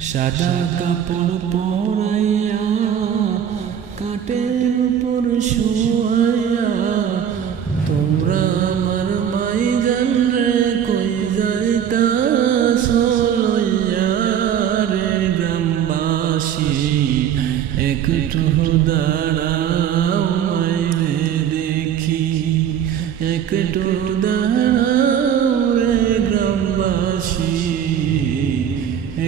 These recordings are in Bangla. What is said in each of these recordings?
সাদা কাপড় পরাইয়া কাটের উপর শুয়াইয়া তোমরা আমার মাই জান রে কই যাইতাছো লইয়া রে গ্রামবাসী একটু দাঁড়াও মাইরে দেখি একটু দাঁড়াও রে গ্রামবাসী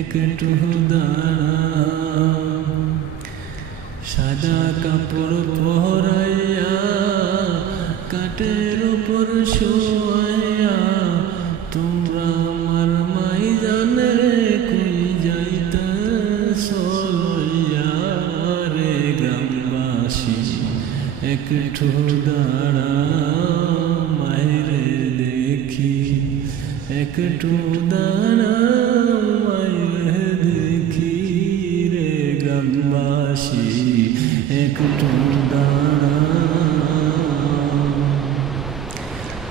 একটু দাঁড়াও সাদা কাপড় পরাইয়া কাটের উপর শোয়াইয়া তোমরা আমার মাই জানে কই যাইতাছো লইয়া রে গ্রামবাসী একটু দাঁড়াও মাইরে দেখি একটু দাঁড়াও মাইরে দেখি রে গ্রামবাসী একটু দাঁড়াও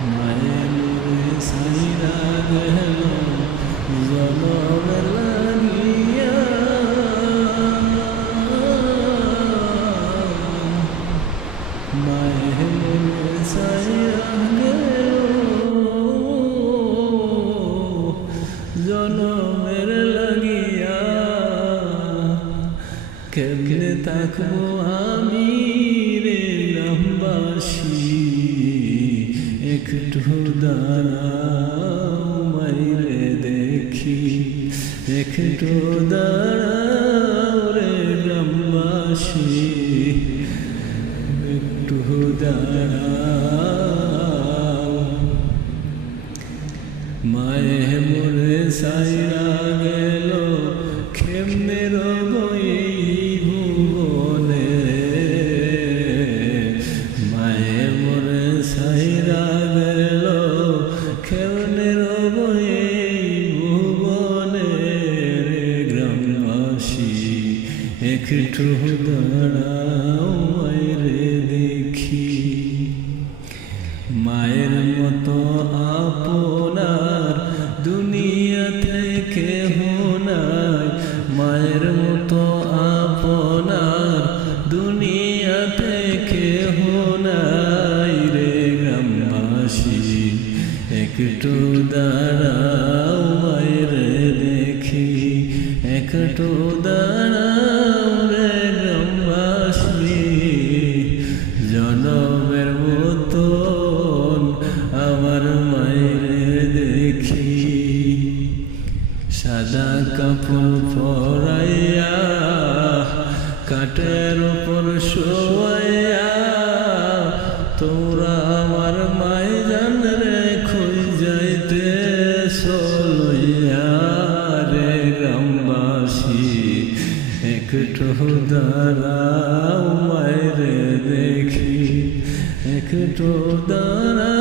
মায়ের সাইরা গেল জনমের লাগিয়া মায়ের সাইরা গেল জনমের লাগিয়া কেমনে থাকবো আমি রে গ্রামবাসী একটু দাঁড়াও মাইরে দেখি একটু দাঁড়াও রে গ্রামবাসী একটু দাঁড়াও মায়ে মোরে সাইরা গেল কেমনে রবই ভুবনে মায়ে মোরে সাইরা গেল কেমনে রবই ভুবনে রে গ্রামবাসী একটু দাঁড়াও মাইরে দেখি মায়ের মতো আপনার দুনিয়াতে কেহ নাই মায়ের মতো আপনার দুনিয়াতে কেহ নাই রে গ্রামবাসী একটু দাঁড়াও মায়েরে দেখি একটু দাঁড়াও রে গ্রামবাসী জনমের মতন আমার মায়েরে দেখি সাদা কাপড় পরাইয়া কাটের উপর শোয়াইয়া তোমরা আমার মাই জান রে কই যাইতেছো লইয়া রে গ্রামবাসী একটু দাঁড়াও মাইরে দেখি একটু দাঁড়াও